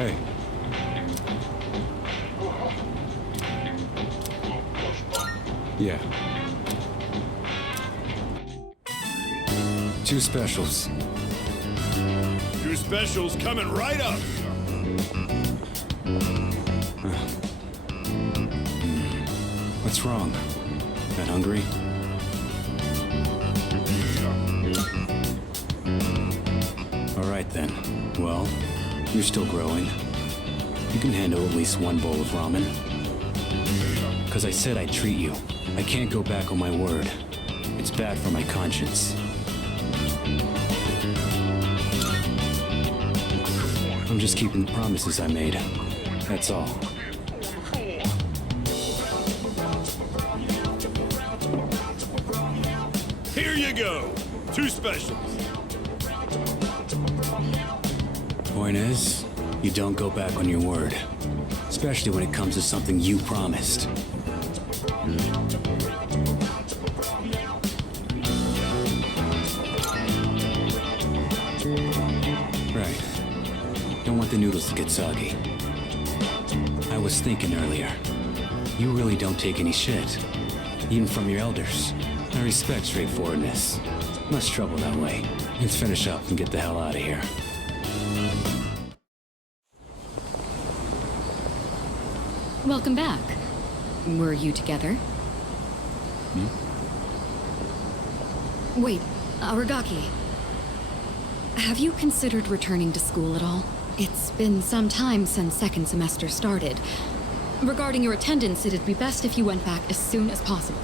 Hey. Yeah. 2 specials. 2 specials coming right up. What's wrong? That hungry? All right then. Well, you're still growing. You can handle at least 1 bowl of ramen. Because I said I'd treat you. I can't go back on my word. It's bad for my conscience. I'm just keeping the promises I made. That's all. Here you go. 2 specials. Point is, you don't go back on your word. Especially when it comes to something you promised. Right. Don't want the noodles to get soggy. I was thinking earlier. You really don't take any shit. Even from your elders. I respect straightforwardness. Less trouble that way. Let's finish up and get the hell out of here. Welcome back. Were you together? Wait, Aragaki. Have you considered returning to school at all? It's been some time since second semester started. Regarding your attendance, it'd be best if you went back as soon as possible.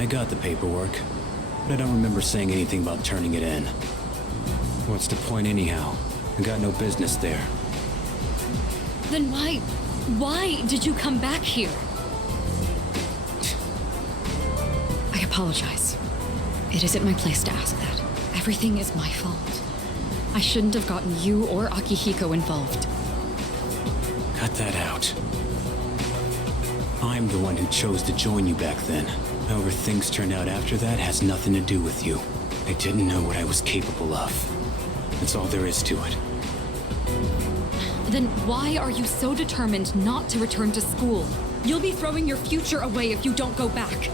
I got the paperwork, but I don't remember saying anything about turning it in. What's the point anyhow? I got no business there. Then why did you come back here? I apologize. It isn't my place to ask that. Everything is my fault. I shouldn't have gotten you or Akihiko involved. Cut that out. I'm the one who chose to join you back then. However things turned out after that has nothing to do with you. I didn't know what I was capable of. That's all there is to it. Then why are you so determined not to return to school? You'll be throwing your future away if you don't go back.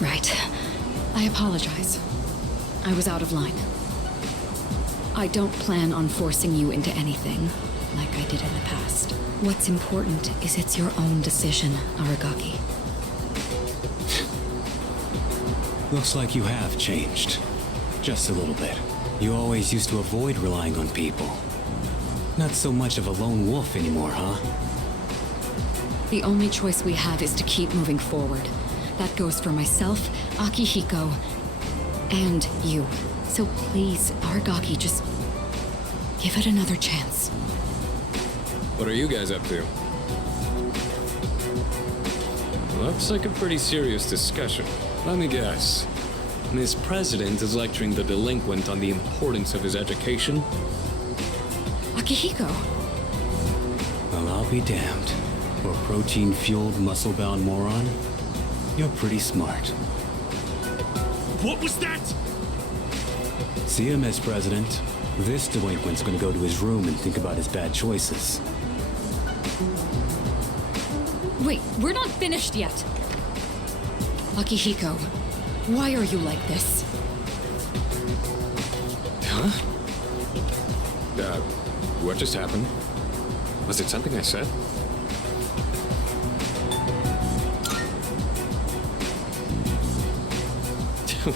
Right. I apologize. I was out of line. I don't plan on forcing you into anything, like I did in the past. What's important is it's your own decision, Aragaki. Looks like you have changed. Just a little bit. You always used to avoid relying on people. Not so much of a lone wolf anymore, huh? The only choice we have is to keep moving forward. That goes for myself, Akihiko, and you. So please, Aragaki, just give it another chance. What are you guys up to? Looks like a pretty serious discussion. Let me guess. Miss President is lecturing the delinquent on the importance of his education? Akihiko! Well, I'll be damned. For a protein-fueled, muscle-bound moron, you're pretty smart. What was that? See ya, Miss President. This delinquent's gonna go to his room and think about his bad choices. Wait, we're not finished yet! Akihiko, why are you like this? Huh? What just happened? Was it something I said?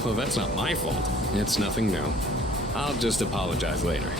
Well, that's not my fault. It's nothing new. I'll just apologize later.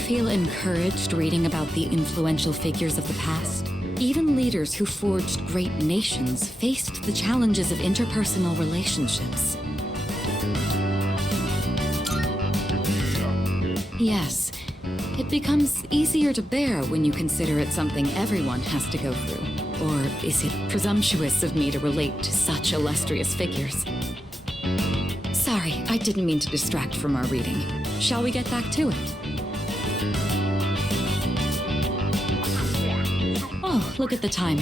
feel encouraged reading about the influential figures of the past? Even leaders who forged great nations faced the challenges of interpersonal relationships. Yes, it becomes easier to bear when you consider it something everyone has to go through. Or is it presumptuous of me to relate to such illustrious figures? Sorry, I didn't mean to distract from our reading. Shall we get back to it? Oh, look at the time.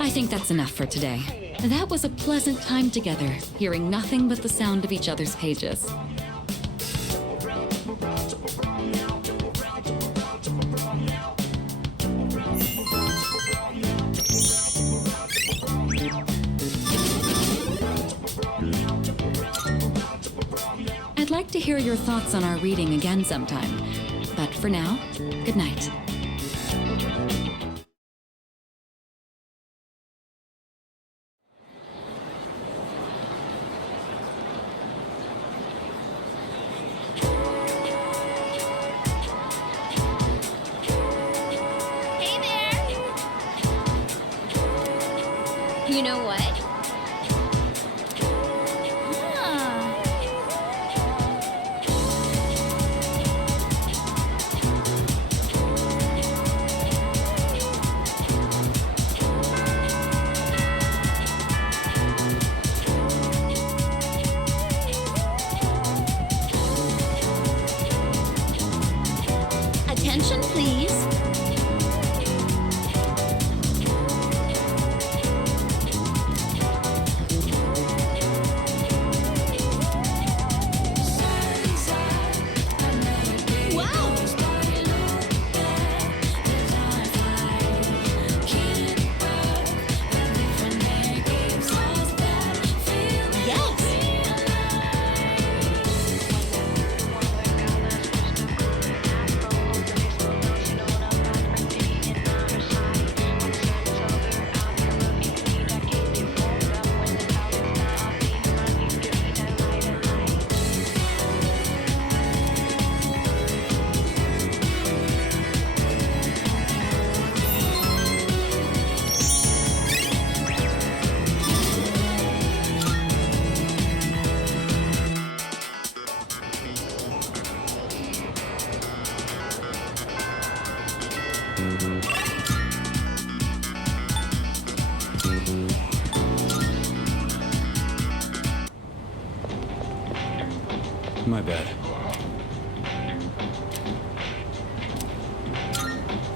I think that's enough for today. That was a pleasant time together, hearing nothing but the sound of each other's pages. I'd like to hear your thoughts on our reading again sometime. But for now, good night. Hey there! You know what? Ah. Attention, please. Wow! Yes! My bad.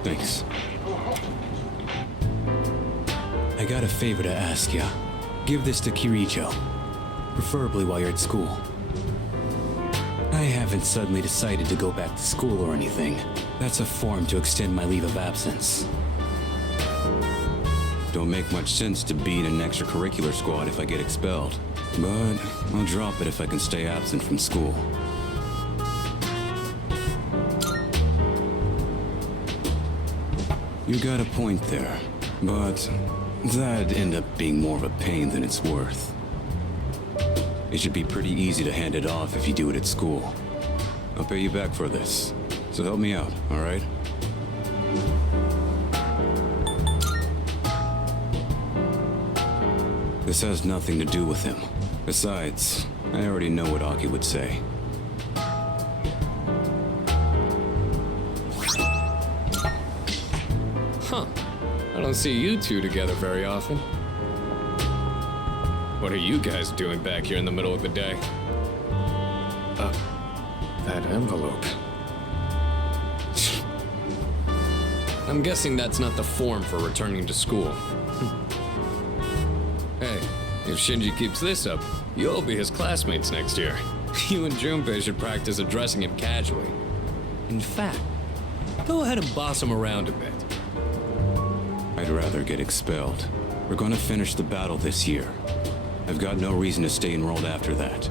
Thanks. I got a favor to ask ya. Give this to Kirijo. Preferably while you're at school. I haven't suddenly decided to go back to school or anything. That's a form to extend my leave of absence. Don't make much sense to be in an extracurricular squad if I get expelled. But I'll drop it if I can stay absent from school. You got a point there, but that'd end up being more of a pain than it's worth. It should be pretty easy to hand it off if you do it at school. I'll pay you back for this, so help me out, all right? This has nothing to do with him. Besides, I already know what Aki would say. Huh. I don't see you two together very often. What are you guys doing back here in the middle of the day? That envelope. I'm guessing that's not the form for returning to school. Hey, if Shinji keeps this up, you'll be his classmates next year. You and Junpei should practice addressing him casually. In fact, go ahead and boss him around a bit. I'd rather get expelled. We're gonna finish the battle this year. I've got no reason to stay enrolled after that.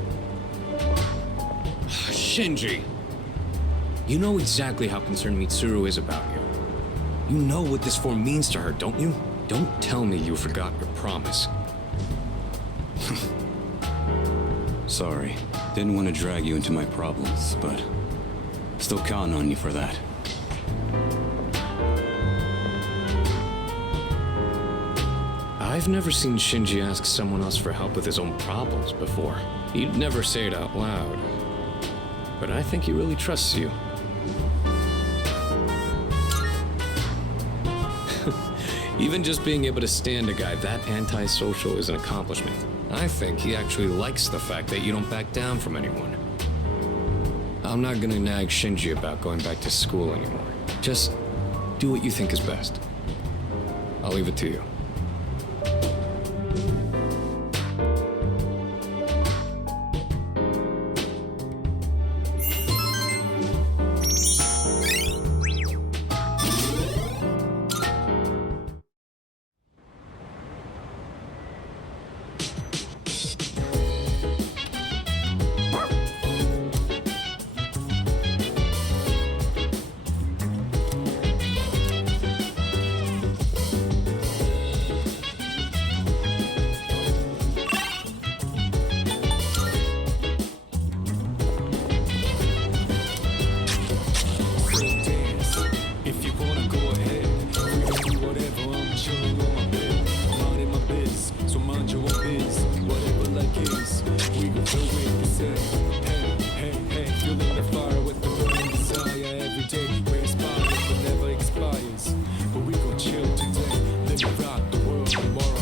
Shinji! You know exactly how concerned Mitsuru is about you. You know what this form means to her, don't you? Don't tell me you forgot your promise. Sorry. Didn't want to drag you into my problems, but Still counting on you for that. I've never seen Shinji ask someone else for help with his own problems before. He'd never say it out loud. But I think he really trusts you. Even just being able to stand a guy that antisocial is an accomplishment. I think he actually likes the fact that you don't back down from anyone. I'm not gonna nag Shinji about going back to school anymore. Just do what you think is best. I'll leave it to you. If you wanna go ahead, we can do whatever. I'm chilling on my bed, minding my biz. So mind your own biz, whatever like is. We gon' do it. Say, hey, hey, hey, feeling the fire with the burning desire. Every day we inspire, but never expires. But we gon' chill today, live and rock the world tomorrow.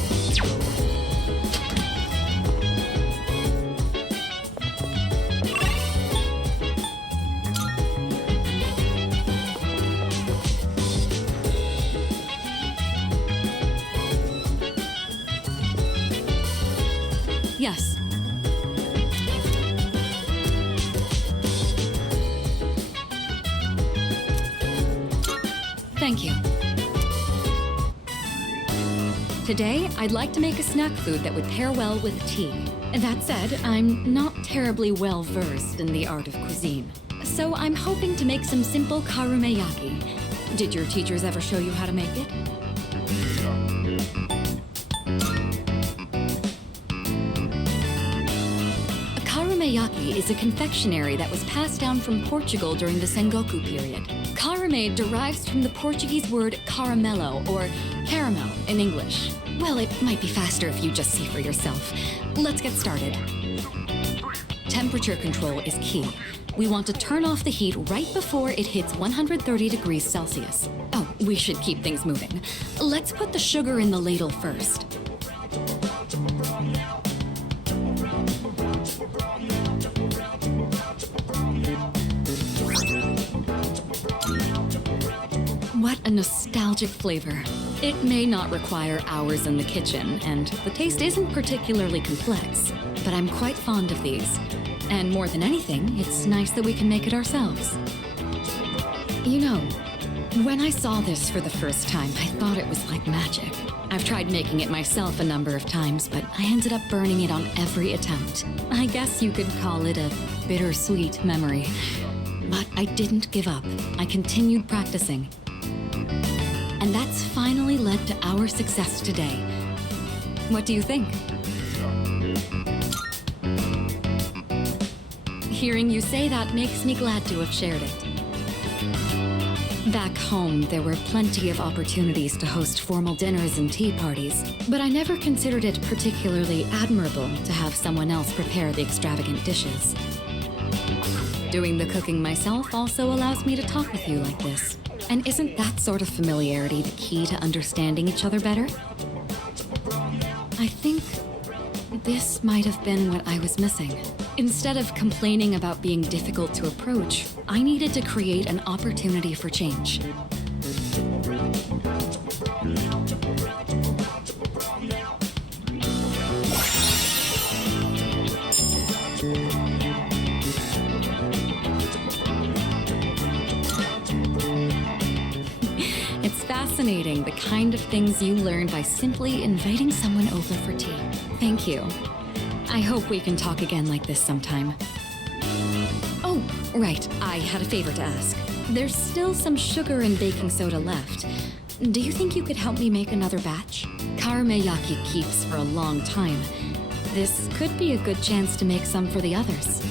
Yes. Thank you. Today, I'd like to make a snack food that would pair well with tea. That said, I'm not terribly well versed in the art of cuisine. So I'm hoping to make some simple karumeyaki. Did your teachers ever show you how to make it? Karumeyaki is a confectionery that was passed down from Portugal during the Sengoku period. Karume derives from the Portuguese word caramelo, or caramel in English. Well, it might be faster if you just see for yourself. Let's get started. Temperature control is key. We want to turn off the heat right before it hits 130 degrees Celsius. Oh, we should keep things moving. Let's put the sugar in the ladle first. What a nostalgic flavor. It may not require hours in the kitchen, and the taste isn't particularly complex, but I'm quite fond of these. And more than anything, it's nice that we can make it ourselves. You know, when I saw this for the first time, I thought it was like magic. I've tried making it myself a number of times, but I ended up burning it on every attempt. I guess you could call it a bittersweet memory. But I didn't give up. I continued practicing. And that's finally led to our success today. What do you think? Hearing you say that makes me glad to have shared it. Back home, there were plenty of opportunities to host formal dinners and tea parties, but I never considered it particularly admirable to have someone else prepare the extravagant dishes. Doing the cooking myself also allows me to talk with you like this. And isn't that sort of familiarity the key to understanding each other better? I think this might have been what I was missing. Instead of complaining about being difficult to approach, I needed to create an opportunity for change. It's fascinating, the kind of things you learn by simply inviting someone over for tea. Thank you. I hope we can talk again like this sometime. Oh, right, I had a favor to ask. There's still some sugar and baking soda left. Do you think you could help me make another batch? Karumeyaki keeps for a long time. This could be a good chance to make some for the others.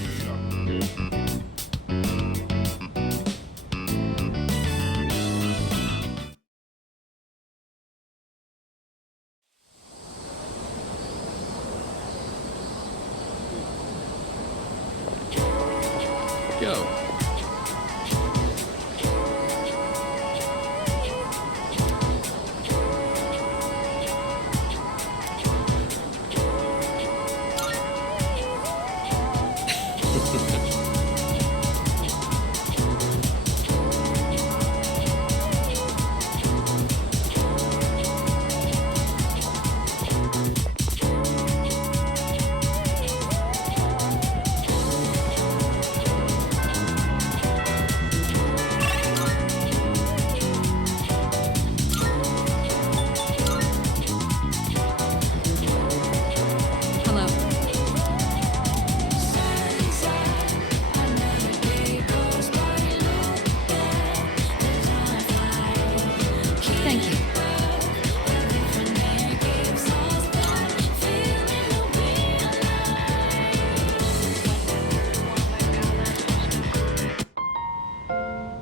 Thank you.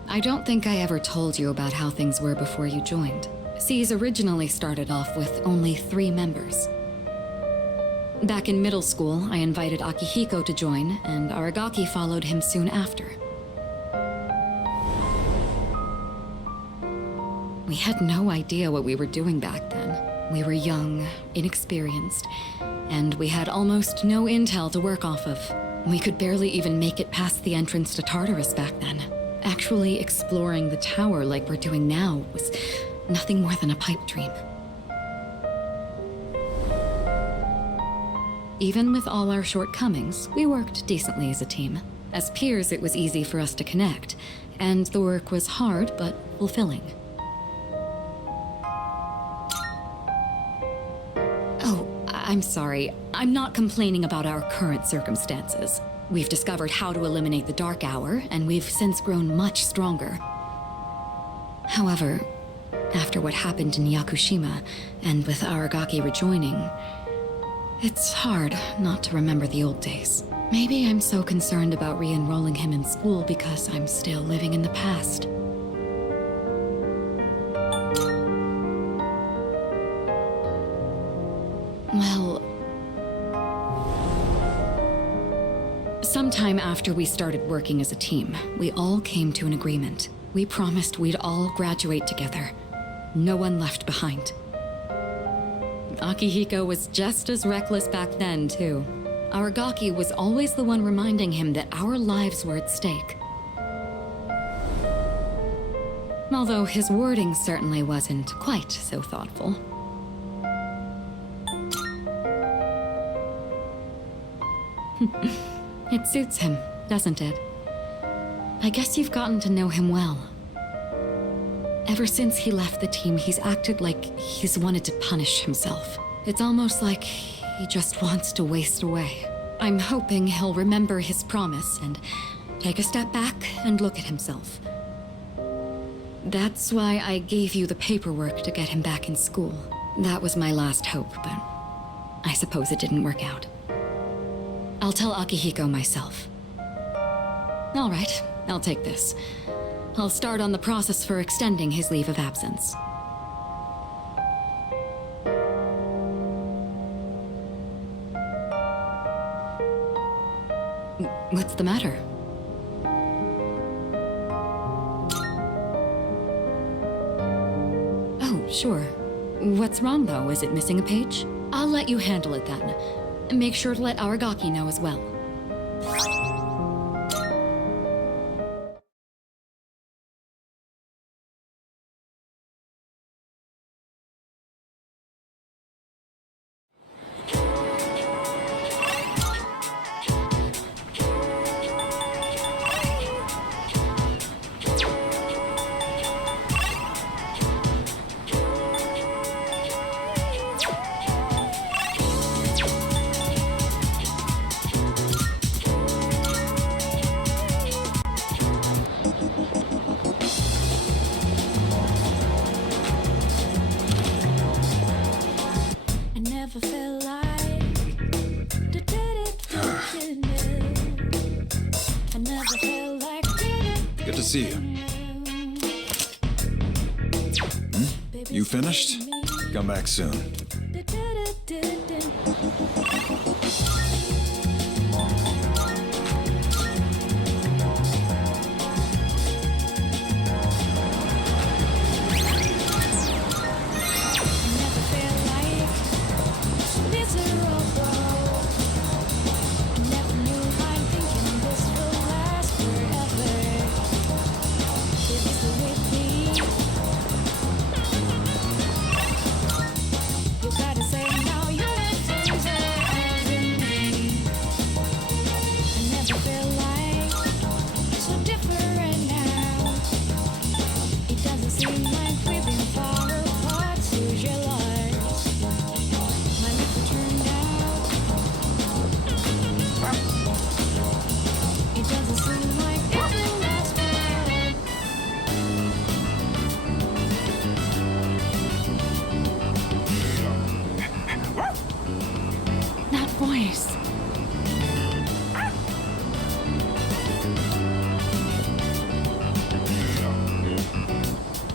I don't think I ever told you about how things were before you joined. C's originally started off with only 3 members. Back in middle school, I invited Akihiko to join, and Aragaki followed him soon after. We had no idea what we were doing back then. We were young, inexperienced, and we had almost no intel to work off of. We could barely even make it past the entrance to Tartarus back then. Actually exploring the tower like we're doing now was nothing more than a pipe dream. Even with all our shortcomings, we worked decently as a team. As peers, it was easy for us to connect, and the work was hard but fulfilling. Oh, I'm sorry. I'm not complaining about our current circumstances. We've discovered how to eliminate the Dark Hour, and we've since grown much stronger. However, after what happened in Yakushima, and with Aragaki rejoining, it's hard not to remember the old days. Maybe I'm so concerned about re-enrolling him in school because I'm still living in the past. Well, sometime after we started working as a team, we all came to an agreement. We promised we'd all graduate together. No one left behind. Akihiko was just as reckless back then, too. Aragaki was always the one reminding him that our lives were at stake. Although his wording certainly wasn't quite so thoughtful. It suits him, doesn't it? I guess you've gotten to know him well. Ever since he left the team, he's acted like he's wanted to punish himself. It's almost like he just wants to waste away. I'm hoping he'll remember his promise and take a step back and look at himself. That's why I gave you the paperwork to get him back in school. That was my last hope, but I suppose it didn't work out. I'll tell Akihiko myself. All right, I'll take this. I'll start on the process for extending his leave of absence. What's the matter? Oh, sure. What's wrong, though? Is it missing a page? I'll let you handle it then. Make sure to let Aragaki know as well. Good to see you. You finished? Come back soon.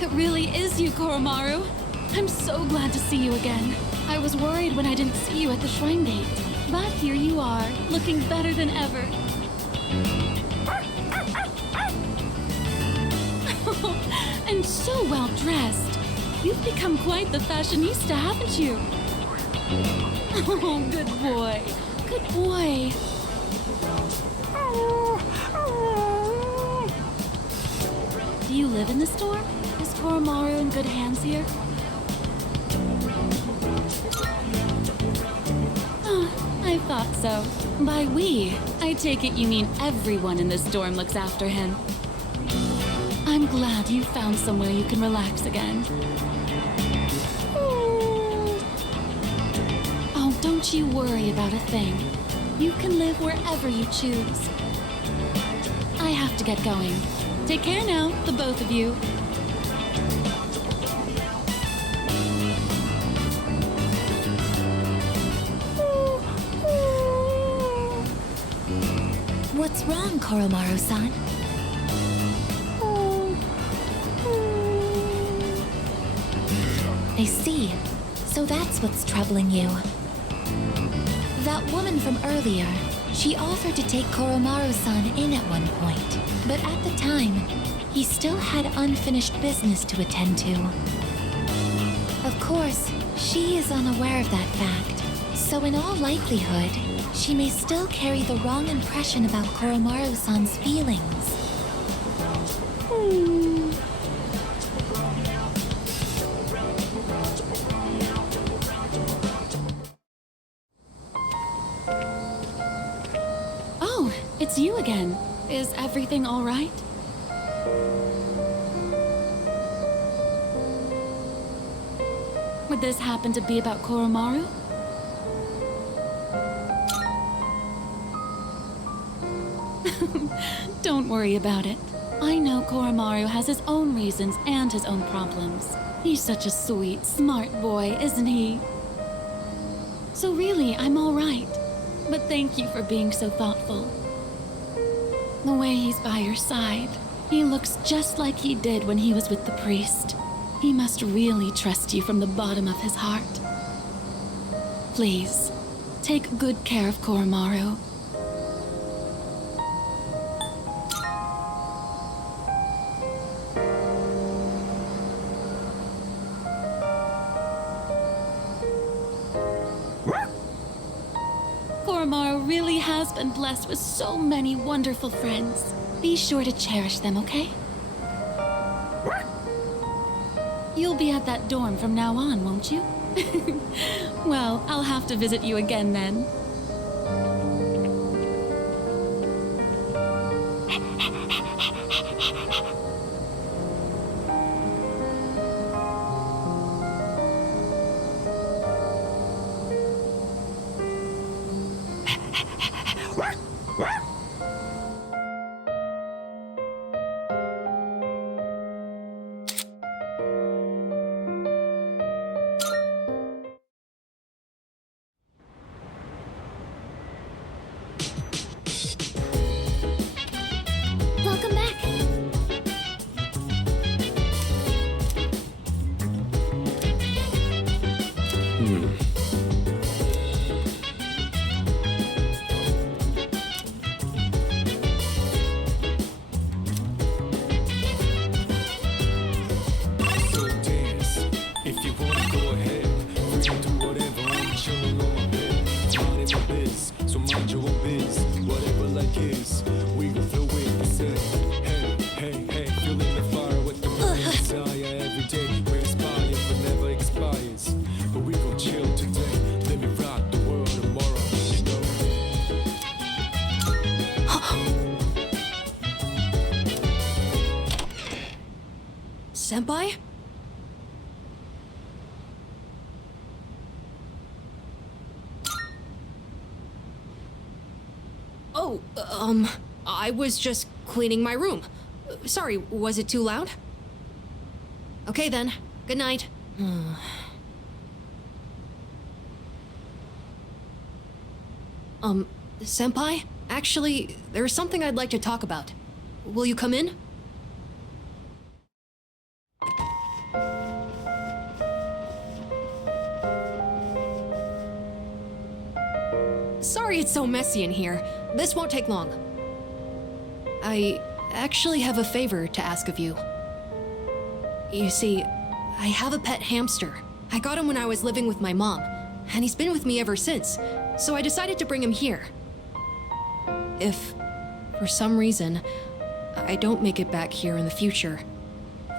It really is you, Koromaru. I'm so glad to see you again. I was worried when I didn't see you at the shrine gate. But here you are, looking better than ever. And so well dressed. You've become quite the fashionista, haven't you? Oh, good boy. Good boy. Do you live in the store? Is Koromaru in good hands here? Oh, I thought so. By we, I take it you mean everyone in this dorm looks after him. I'm glad you found somewhere you can relax again. Oh, don't you worry about a thing. You can live wherever you choose. I have to get going. Take care now, the both of you. What's wrong, Koromaru-san? I see. So that's what's troubling you. That woman from earlier, she offered to take Koromaru-san in at one point. But at the time, he still had unfinished business to attend to. Of course, she is unaware of that fact. So in all likelihood, she may still carry the wrong impression about Koromaru-san's feelings. Oh, it's you again. Is everything all right? Would this happen to be about Koromaru? Don't worry about it. I know Koromaru has his own reasons and his own problems. He's such a sweet, smart boy, isn't he? So really, I'm all right. But thank you for being so thoughtful. The way he's by your side, he looks just like he did when he was with the priest. He must really trust you from the bottom of his heart. Please, take good care of Koromaru. Koromaru really has been blessed with so many wonderful friends. Be sure to cherish them, okay? You'll be at that dorm from now on, won't you? Well, I'll have to visit you again then. Welcome back. So dance. If you wanna go ahead, we can do whatever. I'm chilling on my bed. Minding my biz, so mind your own biz. Whatever like is, we gon' throw it. Say, hey, hey, hey, feeling the fire with the burning desire every day. We inspire, but never expires. But we gon' chill today. Let me rock the world tomorrow. You know. Senpai? Oh, I was just cleaning my room. Sorry, was it too loud? Okay then, good night. Senpai? Actually, there's something I'd like to talk about. Will you come in? Sorry it's so messy in here. This won't take long. I actually have a favor to ask of you. You see, I have a pet hamster. I got him when I was living with my mom, and he's been with me ever since, so I decided to bring him here. If, for some reason, I don't make it back here in the future,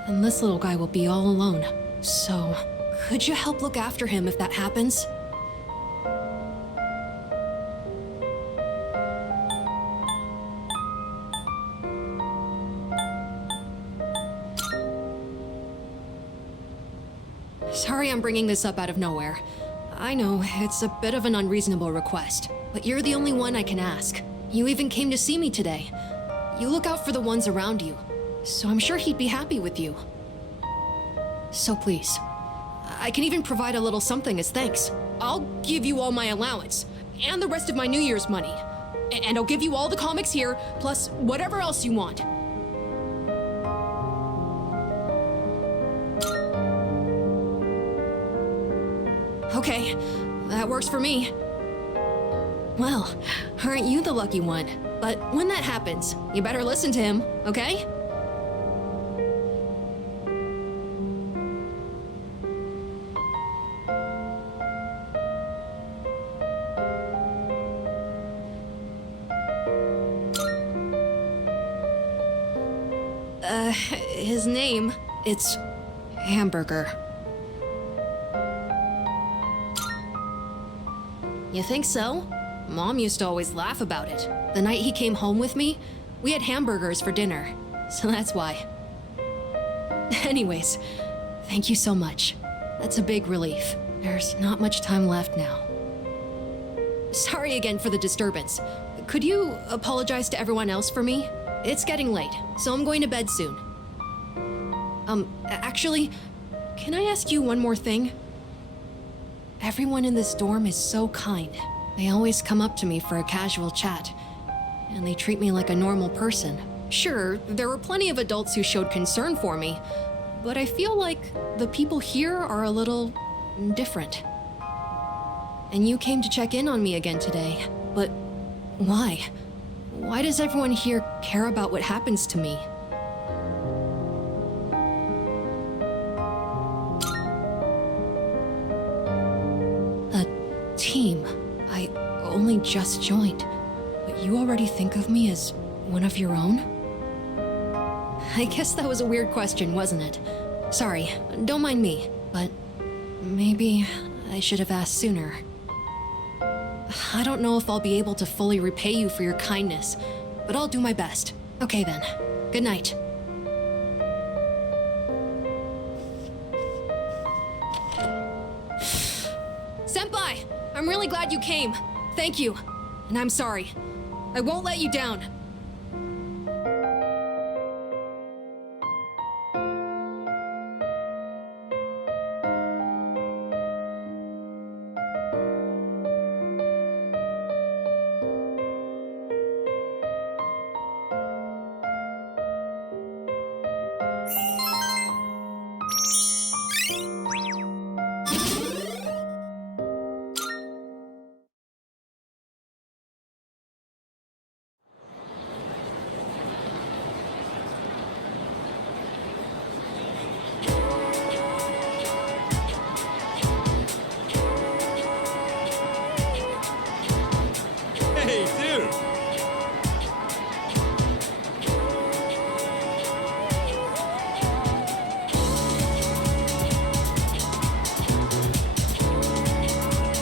then this little guy will be all alone. So, could you help look after him if that happens? Sorry I'm bringing this up out of nowhere. I know, it's a bit of an unreasonable request, but you're the only one I can ask. You even came to see me today. You look out for the ones around you, so I'm sure he'd be happy with you. So please, I can even provide a little something as thanks. I'll give you all my allowance, and the rest of my New Year's money. And I'll give you all the comics here, plus whatever else you want. Okay, that works for me. Well, aren't you the lucky one? But when that happens, you better listen to him, okay? His name, it's Hamburger. You think so? Mom used to always laugh about it. The night he came home with me, we had hamburgers for dinner, so that's why. Anyways, thank you so much. That's a big relief. There's not much time left now. Sorry again for the disturbance. Could you apologize to everyone else for me? It's getting late, so I'm going to bed soon. Actually, can I ask you one more thing? Everyone in this dorm is so kind. They always come up to me for a casual chat, and they treat me like a normal person. Sure, there were plenty of adults who showed concern for me, but I feel like the people here are a little different. And you came to check in on me again today, but why? Why does everyone here care about what happens to me? Team. I only just joined, but you already think of me as one of your own? I guess that was a weird question, wasn't it? Sorry, don't mind me, but maybe I should have asked sooner. I don't know if I'll be able to fully repay you for your kindness, but I'll do my best. Okay then, good night. Senpai! I'm really glad you came. Thank you. And I'm sorry. I won't let you down. Hey, dude!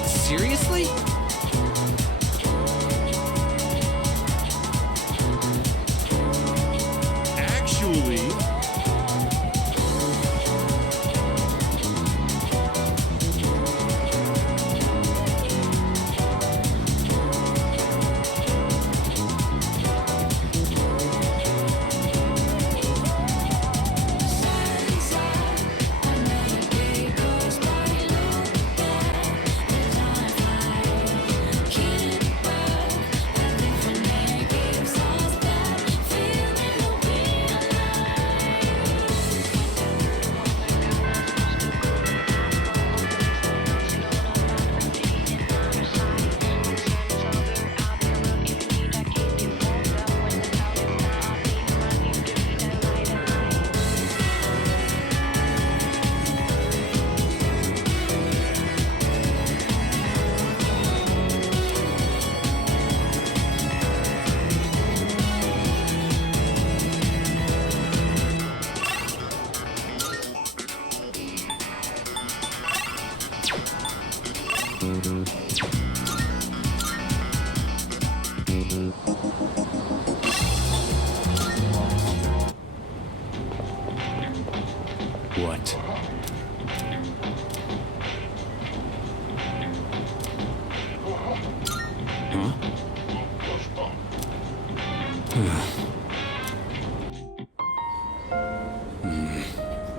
Seriously? Actually... What? Huh?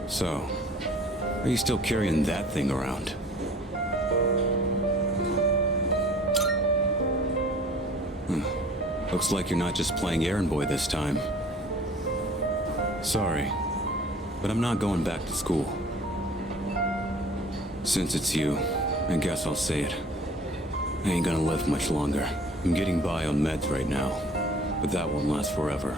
So, are you still carrying that thing around? Looks like you're not just playing errand boy this time. Sorry, but I'm not going back to school. Since it's you, I guess I'll say it. I ain't gonna live much longer. I'm getting by on meds right now, but that won't last forever.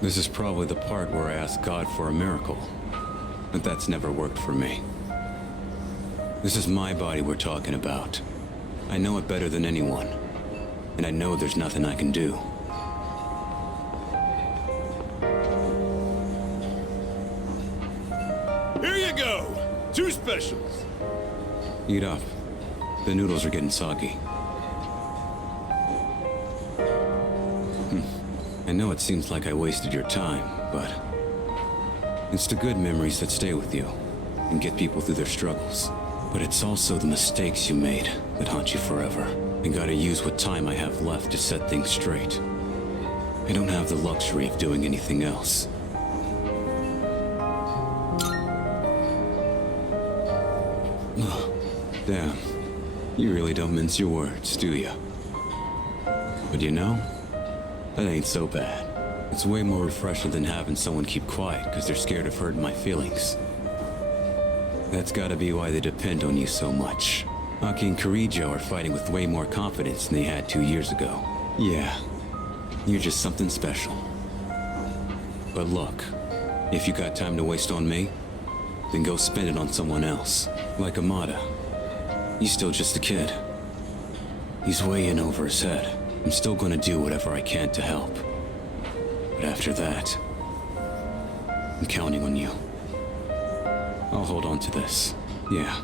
This is probably the part where I ask God for a miracle, but that's never worked for me. This is my body we're talking about. I know it better than anyone, and I know there's nothing I can do. Here you go. 2 specials. Eat up. The noodles are getting soggy. I know it seems like I wasted your time, but it's the good memories that stay with you and get people through their struggles. But it's also the mistakes you made that haunt you forever. I gotta use what time I have left to set things straight. I don't have the luxury of doing anything else. Damn. You really don't mince your words, do you? But you know, that ain't so bad. It's way more refreshing than having someone keep quiet because they're scared of hurting my feelings. That's gotta be why they depend on you so much. Aki and Kirijo are fighting with way more confidence than they had 2 years ago. Yeah, you're just something special. But look, if you got time to waste on me, then go spend it on someone else. Like Amada. He's still just a kid. He's way in over his head. I'm still gonna do whatever I can to help. But after that, I'm counting on you. I'll hold on to this. Yeah.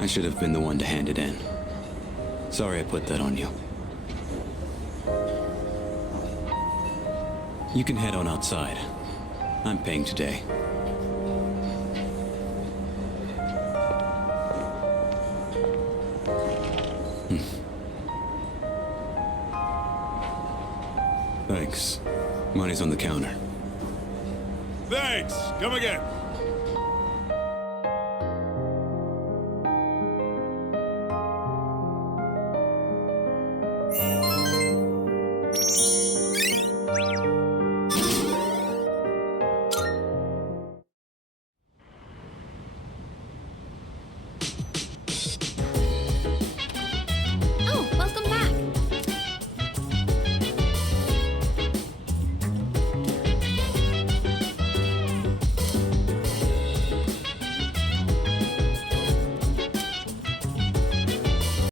I should have been the one to hand it in. Sorry I put that on you. You can head on outside. I'm paying today. Thanks. Money's on the counter. Thanks. Come again.